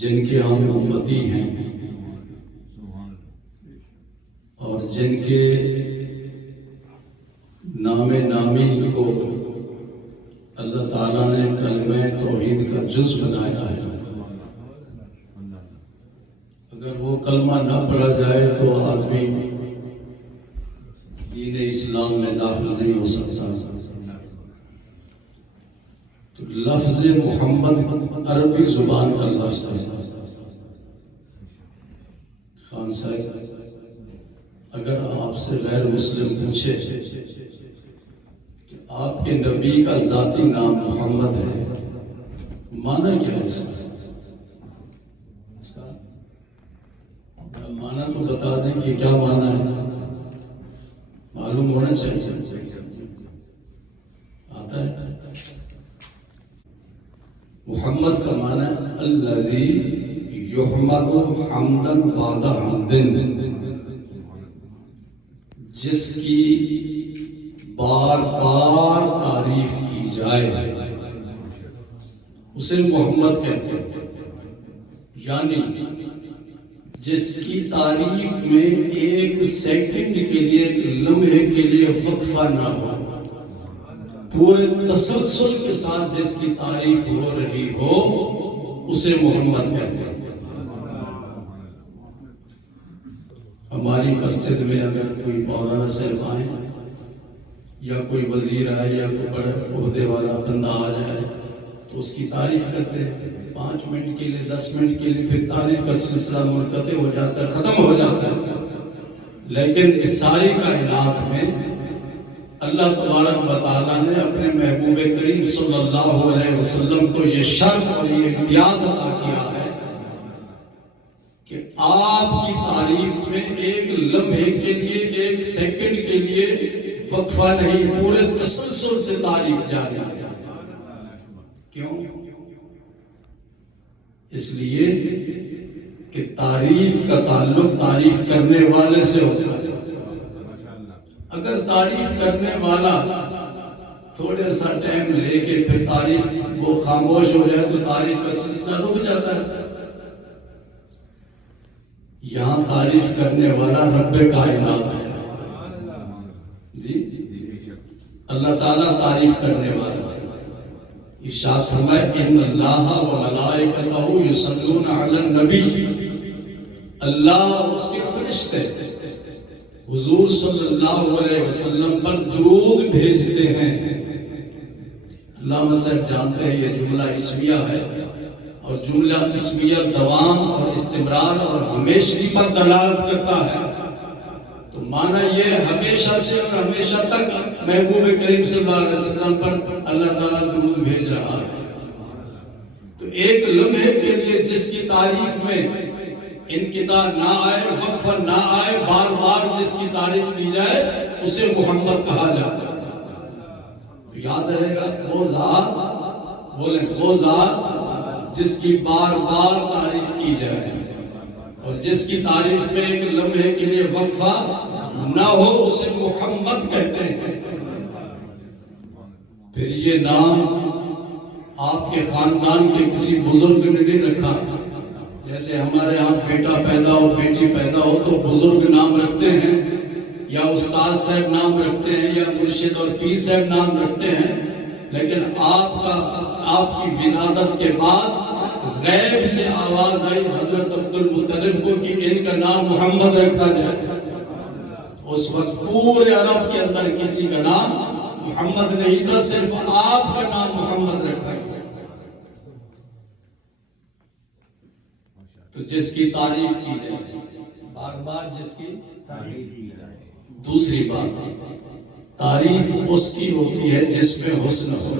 جن کے ہم امتی ہیں اور جن کے نام نامی کو اللہ تعالیٰ نے کلمہ توحید کا جز بنایا ہے. اگر وہ کلمہ نہ پڑھا جائے تو آدمی دین اسلام میں داخل نہیں ہو سکتا. تو لفظ محمد عربی زبان کا لفظ ہے. خان صاحب، اگر آپ سے غیر مسلم پوچھے کہ آپ کے نبی کا ذاتی نام محمد ہے، معنی کیا ہے اس کا؟ معنی تو بتا دیں کہ کیا معنی ہے، معلوم ہونا چاہیے. آتا ہے محمد کا معنی الذی یحمد حمدا بعد حمد، جس کی بار بار تعریف کی جائے اسے محمد کہتے ہیں. یعنی جس کی تعریف میں ایک سیکنڈ کے لیے، ایک لمحے کے لیے وقفہ نہ ہو، پورے تسلسل کے ساتھ جس کی تعریف ہو رہی ہو اسے محمد کہتے ہیں. ہماری مسجد میں اگر کوئی مولانا صاحب آئے یا کوئی وزیر آئے یا کوئی بڑے عہدے والا بندہ آ جائے تو اس کی تعریف کرتے ہیں 5 منٹ کے لیے، 10 منٹ کے لیے، پھر تعریف کا سلسلہ منقطع ہو جاتا ہے، ختم ہو جاتا ہے. لیکن اس ساری کائنات میں اللہ تبارک و تعالیٰ نے اپنے محبوب کریم صلی اللہ علیہ وسلم کو یہ شرف اور یہ امتیاز عطا کیا ہے کہ آپ کی تعریف میں ایک لمحے کے لیے، ایک سیکنڈ کے لیے وقفہ نہیں، پورے تسلسل سے تعریف جاری ہے. کیوں؟ اس لیے کہ تعریف کا تعلق تعریف کرنے والے سے ہوتا ہے. اگر تعریف کرنے والا تھوڑا سا ٹائم لے کے پھر تعریف وہ خاموش ہو جائے تو تعریف کا سلسلہ رک جاتا ہے. یہاں تعریف کرنے والا رب کائنات ہے. جی اللہ تعالیٰ تعریف کرنے والا ہے. ارشاد فرمائے ان اللہ و ملائکتہ یصلون علی النبی، اللہ اور اس کے فرشتے حضور صلی اللہ علیہ وسلم پر درود بھیجتے ہیں. علامہ صاحب جانتے ہیں یہ جملہ اسمیہ ہے، اور جملہ اسمیہ دوام اور استمرار اور ہمیشگی پر دلالت کرتا ہے. تو معنی یہ ہمیشہ سے اور ہمیشہ تک محبوب کریم صلی اللہ علیہ وسلم پر اللہ تعالیٰ درود بھیج رہا ہے. تو ایک لمحے کے لیے جس کی تعریف میں انقطاع نہ آئے، وقفہ نہ آئے، بار بار جس کی تعریف کی جائے اسے محمد کہا جاتا ہے. تو یاد رہے گا وہ ذات، بولیں وہ ذات جس کی بار بار تعریف کی جائے اور جس کی تعریف میں ایک لمحے کے لیے وقفہ نہ ہو اسے محمد کہتے ہیں. پھر یہ نام آپ کے خاندان کے کسی بزرگ نے نہیں رکھا. جیسے ہمارے ہاں بیٹا پیدا ہو، بیٹی پیدا ہو تو بزرگ نام رکھتے ہیں، یا استاد صاحب نام رکھتے ہیں، یا مرشد اور پیر صاحب نام رکھتے ہیں. لیکن آپ کی ولادت کے بعد غیب سے آواز آئی حضرت عبد المطلب کو کہ ان کا نام محمد رکھا جائے. اس وقت پورے عرب کے اندر کسی کا نام محمد نہیں تھا، صرف آپ کا نام محمد رکھا گیا. تو جس کی تعریف کی جائے، بار بار جس کی تعریف کی جائے. دوسری بات، تعریف اس کی ہوتی ہے جس میں حسن ہو.